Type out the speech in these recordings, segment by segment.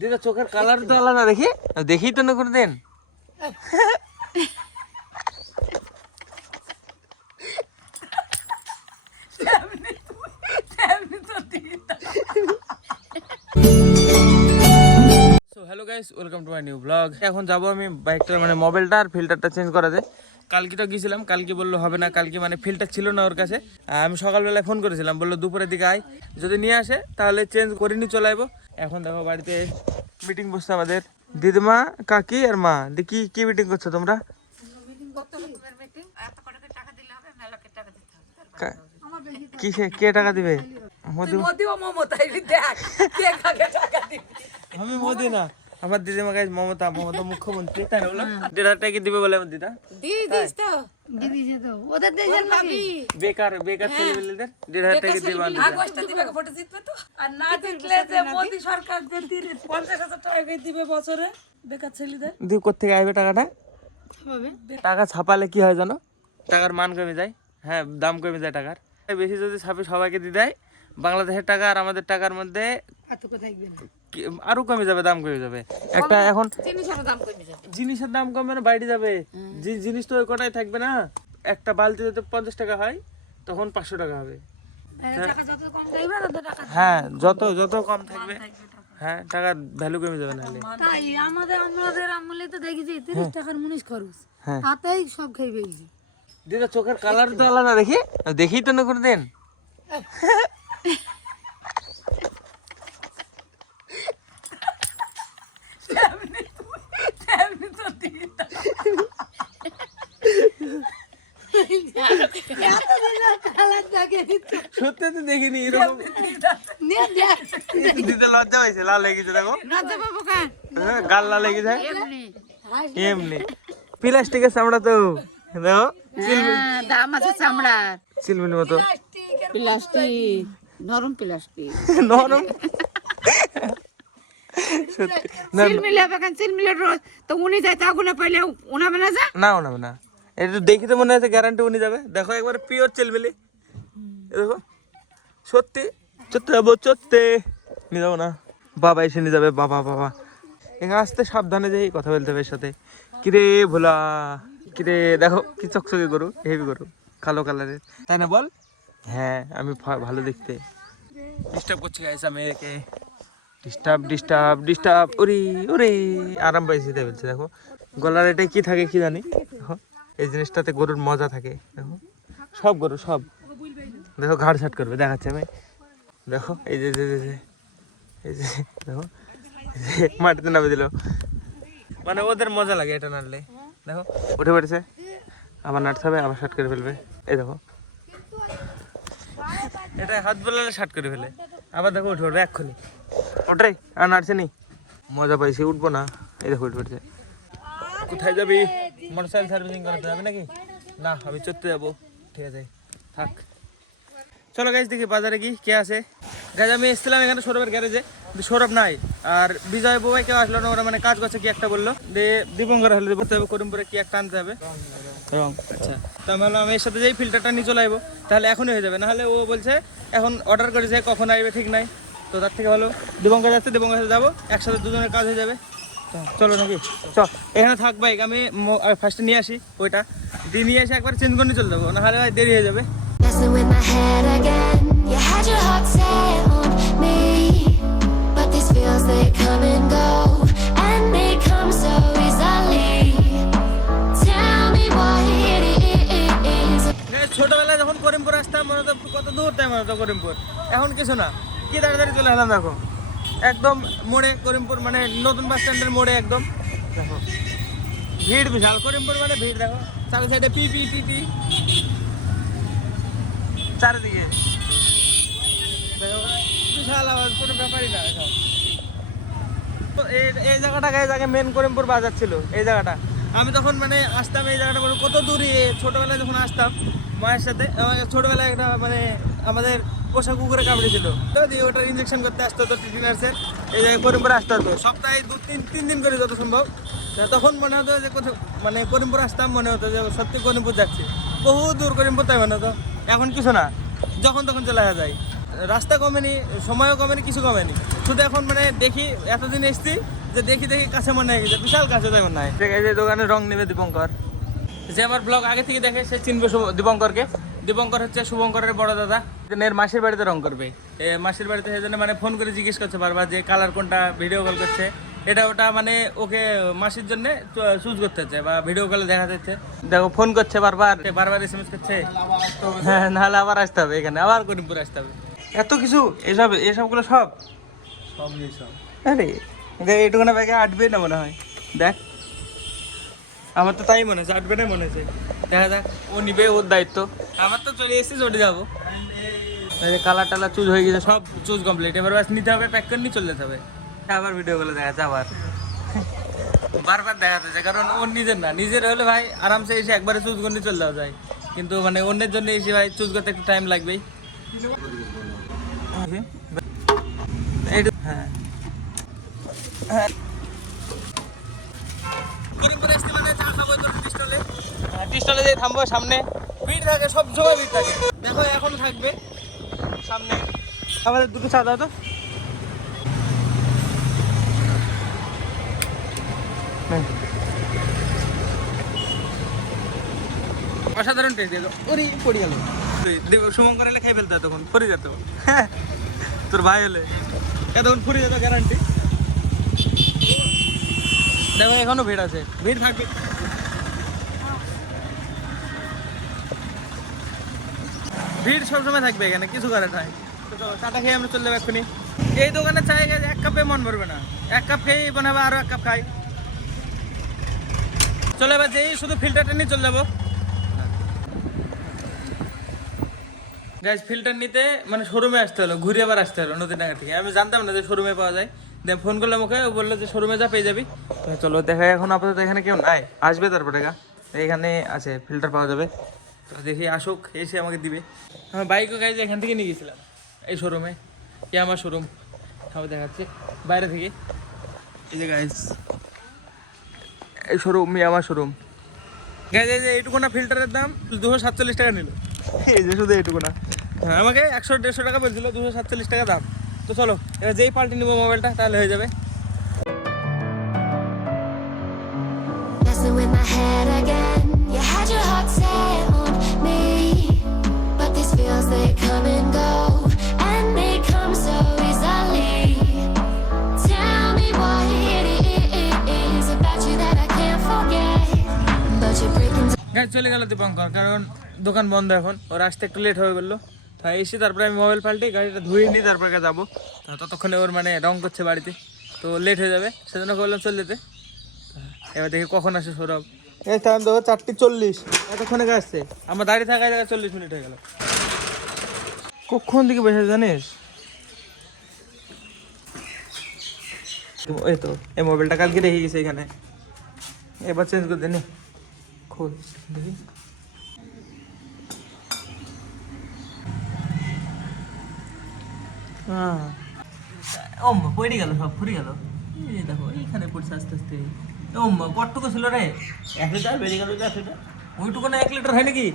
দিদা চোখের কালার তো আলাদা দেখি দেখি তো না করে দেন। Hello guys, welcome to my new blog. এখন যাবো আমি বাইকটা মানে মোবাইলটা আর ফিল্টারটা চেঞ্জ করাতে। কালকে তো গিয়েছিলাম, কালকে বললো হবে না, কালকে মানে ফিল্টার ছিল না ওর কাছে। আমি সকালবেলায় ফোন করেছিলাম, বললো দুপুরের দিকে আয়, যদি নিয়ে আসে তাহলে চেঞ্জ করে নিয়ে চলে আসবো। এখন দেখো বাড়িতে মিটিং বসছে আমাদের দিদিমা, কাকি আর মা। দেখি কি মিটিং করছো তোমরা? কিসে কে টাকা দিবে? আমি মোদি না, আমার দিদিমা গাইজ মমতা মুখ্যমন্ত্রী, তাই না? বলো 1,500 টাকা দিবে বলে আমার দিদা। বেকার বেকার ছেলেমেয়েদের 1,500 টাকা দিবে। আর না জিতলে যে মোদি সরকার যে 50,000 টাকা দিবে বছরে বেকার ছেলেদের। দিব কোত্থেকে আসবে টাকাটা? টাকা ছাপালে কি হয় জানো? টাকার মান কমে যায়। হ্যাঁ, দাম কমে যায় টাকার। বেশি যদি ছাপে সবাইকে দিয়ে দেয়, বাংলাদেশের টাকা আর আমাদের টাকার মধ্যে আরো কমে যাবে, দাম কমে যাবে। একটা এখন জিনিসের দাম কমবে না, বাইরে যাবে। যে জিনিস তো ওই কটাই থাকবে না। একটা বালতি যদি 50 টাকা হয়, তখন 500 টাকা হবে। হ্যাঁ, যত যত কম থাকবে, হ্যাঁ, টাকার ভ্যালু কমে যাবে। নাহলে তাই আমাদের আমলে তো দেখি যে 30 টাকার মুনিশ খরচ, তাতেই সব খেয়ে বেরিয়েছে। দিদা চোখের কালার তো আলাদা দেখি দেখি তো না করে দেন। সত্যি তো দেখিনি এরকম। দিতে লজ্জা হয়েছে, লাল লেগেছে দেখো, গাল লাল লেগে যায় এমনি। প্লাস্টিকের চামড়া তো দেখো, দাম আছে চামড়ার, চিলমির মতো। প্লাস্টিক, নরম প্লাস্টিক, নরম সত্যি না। চিলমিলে বেকান চিলমিলে তো উনি যায়, তা গুনা পাইলে উনাবে না, যা না উনাবে না। এটা দেখি তো মনে হচ্ছে গ্যারান্টি উনি যাবে। দেখো একবার পিওর চিলমিলি, দেখো সত্যি। চড়তে যাবো, চড়তে নিয়ে যাবো না, বাবা এসে নিয়ে যাবে। বাবা বাবা এখানে আসতে সাবধানে যাই, কথা বলতে হবে এর সাথে। কিরে ভোলা, কিরে দেখো কি চকচকে গরু, হেভি গরু, কালো কালারের, তাই না বল? হ্যাঁ, আমি ভালো দেখতে। ডিস্টার্ব করছি গাইস আমি একে, ডিস্টার্ব ডিস্টার্ব ডিস্টার্ব। ওরে ওরে আরাম পাইছি তাই বলছে। দেখো গলার এটা কি থাকে কি জানি। দেখো এই জিনিসটাতে গরুর মজা থাকে। দেখো সব গরু সব, দেখো ঘাড় ছাট করবে, দেখাচ্ছে আমি। দেখো এই যে এই যে দেখো মাটিতে নামে দিল, মানে ওদের মজা লাগে এটা নাড়লে। দেখো উঠে পড়েছে, আবার নাড়তে হবে, আবার শার্ট করে ফেলবে। এই দেখো এটা হাত বোলালে শার্ট করে ফেলে, আবার দেখো উঠে পড়বে এক্ষুনি। ওটাই আর নাড়ছে নি, মজা পাইছি, উঠবো না। এই দেখো উঠে পড়ছে। কোথায় যাবি? মোটরসাইকেল সার্ভিসিং করাতে যাবে নাকি? না, আমি চড়তে যাবো। ঠিক আছে থাক, চলো গাইজ দেখি বাজারে কি কে আছে। গাইজ আমি এসেছিলাম এখানে সৌরভের গ্যারেজে, সৌরভ নাই আর বিজয় বোবাই কেউ আসলো না। ওরা মানে কাজ করছে কি একটা বললো, দিয়ে দীপঙ্কর হলে করতে হবে, করিমপুরে কি একটা আনতে হবে রং। আচ্ছা, তা আমি বললাম আমি এর সাথে যেই ফিল্টারটা নিয়ে চলে আসবো, তাহলে এখনই হয়ে যাবে। নাহলে ও বলছে এখন অর্ডার করেছে, কখন আসবে ঠিক নাই। তো তার থেকে ভালো দীপঙ্কর যাচ্ছে, দীপঙ্কর সাথে যাবো, একসাথে দুজনের কাজ হয়ে যাবে। চলো নাকি, চল এখানে থাক বাইক, আমি ফার্স্টে নিয়ে আসি ওইটা, দিয়ে নিয়ে এসে একবার চেঞ্জ করে নিয়ে চলে যাবো, নাহলে ভাই দেরি হয়ে যাবে। Messing with my head again. You had your heart set on me, but these feels they come and go, and they come so easily. Tell me what it is. ছোটবেলায় যখন করিমপুর আসতাম, মনে হতো কত দূর তাই মনে হতো করিমপুর। এখন কিছু না, কি তাড়াতাড়ি চলে এলাম। দেখো একদম মোড়ে করিমপুর, মানে নতুন বাস স্ট্যান্ডের মোড়ে একদম। দেখো ভিড় বিশাল, করিমপুর মানে ভিড়। দেখো চারি সাইডে পি পি টি টি চারিদিকে, দেখো বিশাল আওয়াজ, কোনো ব্যাপারই না। এই জায়গাটা গায়ে জায়গায় মেন করিমপুর বাজার ছিল এই জায়গাটা। আমি তখন মানে আসতাম এই জায়গাটা, বলো কত দূরে। ছোটোবেলায় যখন আসতাম মায়ের সাথে, ছোটোবেলায় একটা মানে আমাদের পোষা কুকুরে কামড়েছিল, তো দিয়ে ওটার ইঞ্জেকশন করতে আসতো। তো টিটি নার্সের এই জায়গায় করিমপুর আসতে হতো সপ্তাহে 2-3 দিন করে যত সম্ভব। তখন মনে হতো যে কোথাও মানে করিমপুর আসতাম, মনে হতো যে সত্যি করিমপুর যাচ্ছি, বহু দূর করিমপুর, তাই মনে হতো। এখন কিছু না, যখন তখন চলে আসা যায়। রাস্তা কমেনি, সময়ও কমেনি, কিছু কমেনি। শুধু এখন মানে দেখি, এতদিন এসছি যে দেখি কাছে মনে হয়ে গেছে, বিশাল কাছে তেমন নাই। ঠিক আছে, দোকানে রং নেবে দীপঙ্কর। যে আমার ব্লগ আগে থেকে দেখে সে চিনবে দীপঙ্করকে। দীপঙ্কর হচ্ছে শুভঙ্করের বড় দাদা। এর মাসির বাড়িতে রং করবে, মাসির বাড়িতে সেই জন্য মানে ফোন করে জিজ্ঞেস করছে বারবার যে কালার কোনটা, ভিডিও কল করছে এটা ওটা, মানে ওকে মাসির জন্য চুজ করতে হচ্ছে বা ভিডিও কলে দেখাতে হচ্ছে। দেখো ফোন করছে বারবার SMS করছে। হ্যাঁ, নাহলে আবার আসতে হবে এখানে, আবার করিমপুর আসতে হবে। এত কিছু এসবগুলো সব আরে এইটুকুনা ব্যাগে আটবে না মনে হয়। দেখ আমার তো তাই মনে হচ্ছে, আটবে না মনে হচ্ছে। দেখা যাক, ও নিবে, ওর দায়িত্ব। আমার তো চলে এসেছি, চলে যাবো। কালার টালার চুজ হয়ে গেছে, সব চুজ কমপ্লিট। এবার বাস নিতে হবে, প্যাক করে নিয়ে চলে যেতে হবে। আবার ভিডিওগুলো দেখাচ্ছে, আবার বারবার দেখাচ্ছে, কারণ ওর নিজের না। নিজের হলে ভাই আরামসে এসে একবারে চুজ করে নিয়ে চলে যাওয়া যায়, কিন্তু মানে অন্যের জন্য এসে ভাই চুজ করতে একটু টাইম লাগবেই। হ্যাঁ হ্যাঁ, করিমপুরে আসতে মানে চা খাবো তো টি স্টলে যেয়ে থামবো। সামনে ভিড় থাকে, সব সময় ভিড় থাকে। দেখো এখন থাকবে সামনে। আমাদের দুটো চা দাও তো। অসাধারণ টেস্ট দিয়ে ওরে পড়ে গেল। শুভঙ্কর এলে খাই ফেলতে তখন পড়ে যেত। তোর ভাই হলে এতক্ষণ পড়ে যেত গ্যারান্টি। দেখো এখনো ভিড় আছে, ভিড় থাকবে। ভিড় সবসময় থাকবে এখানে, কিছু করার নাই। চাটা খেয়ে আমরা চলে যাবো এক্ষুনি। এই দোকানে চাই এক কাপে মন ভরবে না, এক কাপ খেয়েই মনে হবে আরো এক কাপ খাই। চলে এবার যেই শুধু ফিল্টারটা নিয়ে চলে যাবো। গাইজ ফিল্টার নিতে মানে শোরুমে আসতে হলো, ঘুরে আবার আসতে হলো নদীডাঙ্গা থেকে। আমি জানতাম না যে শোরুমে পাওয়া যায়। দেন ফোন করলাম ওকে, ও বললো যে শোরুমে যা পেয়ে যাবি। চলো দেখা, এখন আপাতত এখানে কেউ নাই, আসবে তারপরে এখানে আছে ফিল্টার পাওয়া যাবে। তো দেখি আসুক, এসে আমাকে দিবে। আমি বাইকও গাইজ এখান থেকে নিয়ে গেছিলাম এই শোরুমে। আমার শোরুম আমি দেখাচ্ছি বাইরে থেকে। এই যে গাইজ এই শোরুম, আমার শোরুম গাইজ। এই যে এইটুকুনা ফিল্টারের দাম 247 টাকা নিল। এই যে শুধু এইটুকুনা। হ্যাঁ, আমাকে 100-150 টাকা বলছিল, 247 টাকা দাম। তো চলো এবার যেই পাল্টে নিবো মোবাইলটা, তাহলে হয়ে যাবে। Messing with my head again. You had your heart set on me, but these feels they come and go, and they come so easily. Tell me what it is about you that I can't forget, but you're breaking. Guys চলে গেল দীপঙ্কর, কারণ দোকান বন্ধ এখন। ওর আসতে একটু late হয়ে গেলো। তাই এসে তারপরে আমি মোবাইল পাল্টে গাড়িটা ধুয়ে নিই, তারপরে যাবো। ততক্ষণে ওর মানে রং করছে বাড়িতে, তো লেট হয়ে যাবে, সেজন্য বললাম চল যেতে। এবার দেখি কখন আসে সৌরভ। এই টাইম দেখো 4:40, এতক্ষণে আসছে। আমার দাঁড়িয়ে থাকায় জায়গায় 40 মিনিট হয়ে গেল। কখন দিকে বসে জানিস? এই তো এই মোবাইলটা কালকে রেখে গেছে এখানে, এবার চেঞ্জ করে দেনি। খোল দেখি। পড়ে গেল, সব ফুরে গেল। এই দেখো এইখানে পড়ছে আস্তে আস্তে। কতটুকু ছিল রে? 1 লিটার বেরিয়ে গেল। 1 লিটার ওইটুকু না, 1 লিটার হয় নাকি?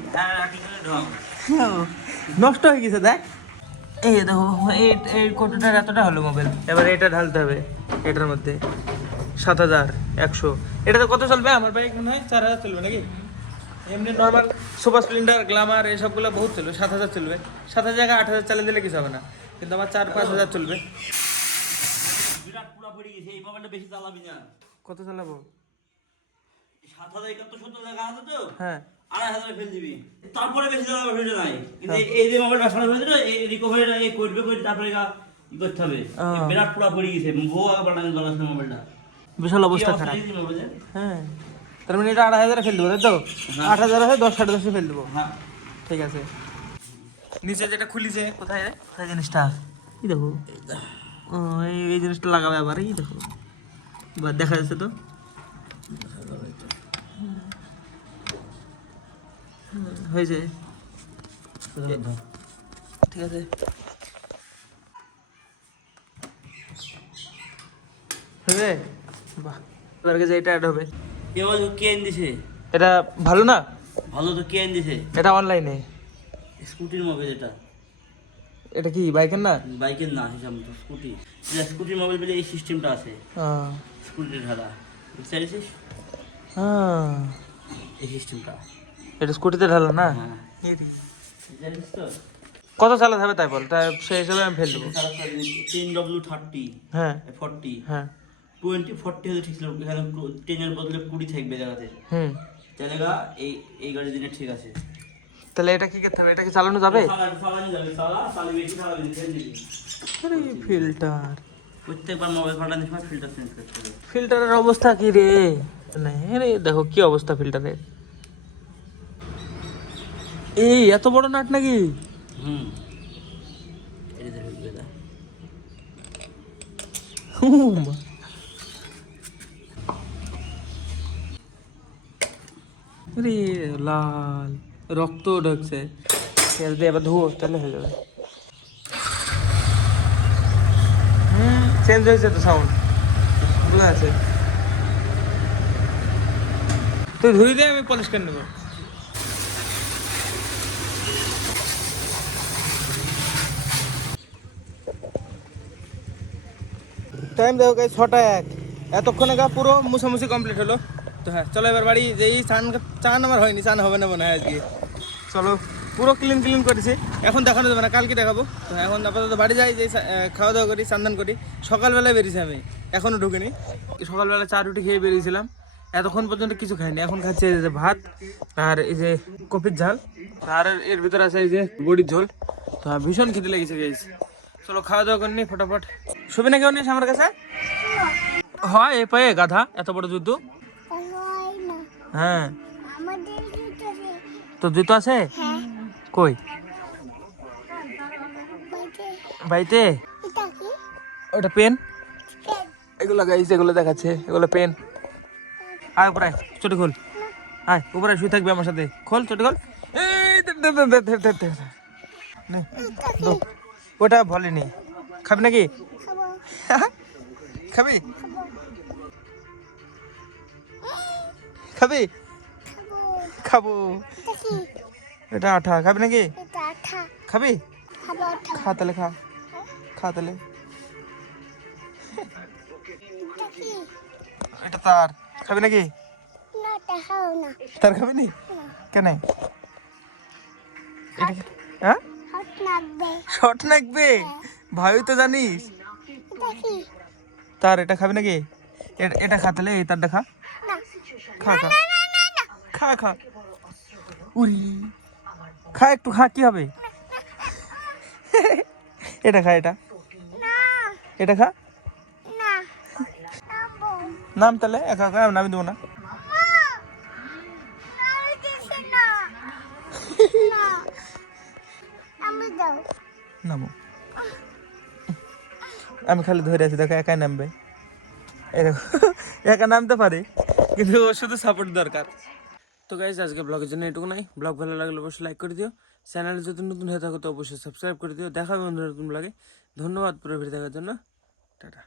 নষ্ট হয়ে গেছে দেখ। এই দেখো এই কতটার এতটা হলো মোবাইল। এবার এটা ঢালতে হবে এটার মধ্যে। 7100। এটাতে কত চলবে? আমার বাইক মনে হয় 4000 চলবে নাকি? এমনি নর্মাল সুপার স্প্লেন্ডার, গ্ল্যামার এসবগুলো বহুত চলবে, 7000 চলবে। 7000 জায়গায় 8000 চালিয়ে দিলে কিছু হবে না, কিন্তু আমার 4-5 হাজার চলবে। বিরাট পুরা পড়ে গেছে, এই মোবাইলটা বেশি চালাবি না। কত চালাবো? 7000-7100 টাকা আছে তো, হ্যাঁ 2500 ফেল দিবি, তারপরে বেশি চালাবো সেটা নাই। কিন্তু এই যে মোবাইলটা খারাপ হয়েছে না, এই রিকভারিটা এই করবে করে তারপরে ই করতে হবে। বিরাট পুরা পড়ে গেছে, বউ আবার টাকা দরকার মোবাইলটা, বিশাল অবস্থা খারাপ। হ্যাঁ, তার মানে এটা 8000 ফেল দেবো, তাই তো? 8000 আছে, 10-10.5 ফেল দেবো। হ্যাঁ ঠিক আছে। নিচে যেটা খুলিছে, কোথায় কোথায় জিনিসটা? এই দেখো, ও এই জিনিসটা লাগাবে আবার। এই দেখো দেখা যাচ্ছে তো। হয়েছে, ঠিক আছে। হবে, বাহ। এবার যে এটা অ্যাড হবে। কে এনে দিছে? এটা ভালো না? ভালো তো কে এনে দিছে? এটা অনলাইনে স্কুটির মোবাইল, এটা এটা কি বাইকের না? বাইকের না, হিসাব মতো স্কুটি। স্কুটির মোবাইল বলে এই সিস্টেমটা আছে, স্কুটিতে ঢালা, বুঝতে পারছিস? এই সিস্টেমটা এটা স্কুটিতে ঢালো না? হ্যাঁ, জানিস তো? কত চালাতে হবে তাই বল, তাই সেই হিসাবে আমি ফেল দেবো। 10W30, হ্যাঁ 40, হ্যাঁ 20-40 হলে ঠিক ছিল, এখানে 10-এর বদলে 20 থাকবে জায়গাতে। জায়গা এই গাড়ির দিনে ঠিক আছে। তাহলে এটা কি করতে হবে, এটা কি চালানো যাবে? চালানো যাবে, চালা বেশি চালাবে না, ফেল দিবি। আরে ফিল্টার, প্রত্যেকবার মোবাইল ফাটানোর সময় ফিল্টার চেঞ্জ করতে হবে। ফিল্টারের অবস্থা কি রে? না রে, দেখো কি অবস্থা ফিল্টারের। এই এত বড় নাট নাকি? এটা ঢুকবে না। আরে লাল রক্ত ঢুকছে, তেল দিয়ে এবার ধুয়ো, তাহলে হয়ে যাবে। চেঞ্জ হয়েছে তো সাউন্ড, বোঝা আছে। তুই ধুয়ে দে, আমি পলিশ করে নেবো। টাইম দেখো গাইস 6:01, এতক্ষণে গা পুরো মুছামুছি কমপ্লিট হলো। তো হ্যাঁ চলো এবার বাড়ি যেই চান আমার হয়নি, চান হবে না মনে হয় আজকে। চলো পুরো ক্লিন করেছি, এখন দেখানো যাবে না, কালকে দেখাবো। তো এখন আপাতত বাড়ি যাই, যে খাওয়া দাওয়া করি, স্নান করি। সকালবেলায় বেরিয়েছি আমি, এখনও ঢুকিনি। সকালবেলা চা রুটি খেয়ে বেরিয়েছিলাম, এতক্ষণ পর্যন্ত কিছু খাইনি। এখন খাচ্ছি এই যে ভাত আর এই যে কপির ঝাল, আর এর ভিতরে আছে এই যে বড়ির ঝোল। তো ভীষণ খেতে লেগেছে গেছে। চলো খাওয়া দাওয়া করে নি ফটাফট। শুবি না কেউ নিস আমার কাছে? হয় এ পায়ে গাধা, এত বড় যুদ্ধ। হ্যাঁ তো জুতো আছে কই? বাড়িতে। ওটা পেন, এগুলো গাইছে, এগুলো দেখাচ্ছে, এগুলো পেন। আয় উপরে আয়, চটি খোল, আয় উপরে শুয়ে থাকবি আমার সাথে, খোল চটি খোল। ওটা বলেনি, খাবি নাকি? খাবি খাবি? খাবো। এটা আঠা, খাবি নাকি? খাবি? খা তাহলে, খা তাহলে। এটা তার, খাবি নাকি? তার খাবি নি কেন? হ্যাঁ শর্ট নাকবে ভাই, তো জানিস তার। এটা খাবি নাকি? এটা খা তাহলে, এই তারটা খা, খা খা খা খা। উরি খা, একটু খা, কি হবে? এটা খা, এটা খা। নাম তাহলে, একা একা নামি দেবো না। নামো, আমি খালি ধরে আছি, দেখো একাই নামবে। এই দেখো একা নামতে পারে, কিন্তু ওর শুধু সাপোর্ট দরকার। তো গাইজ আজকে ব্লগের জন্য এটুকু নাই। ব্লগ ভালো লাগলে অবশ্যই লাইক করে দিও, চ্যানেলে যদি নতুন হয়ে থাকো তো অবশ্যই সাবস্ক্রাইব করে দিও। দেখা হবে বন্ধুরা নতুন ব্লগে। ধন্যবাদ পুরো ভিডিও দেখার জন্য, টাটা।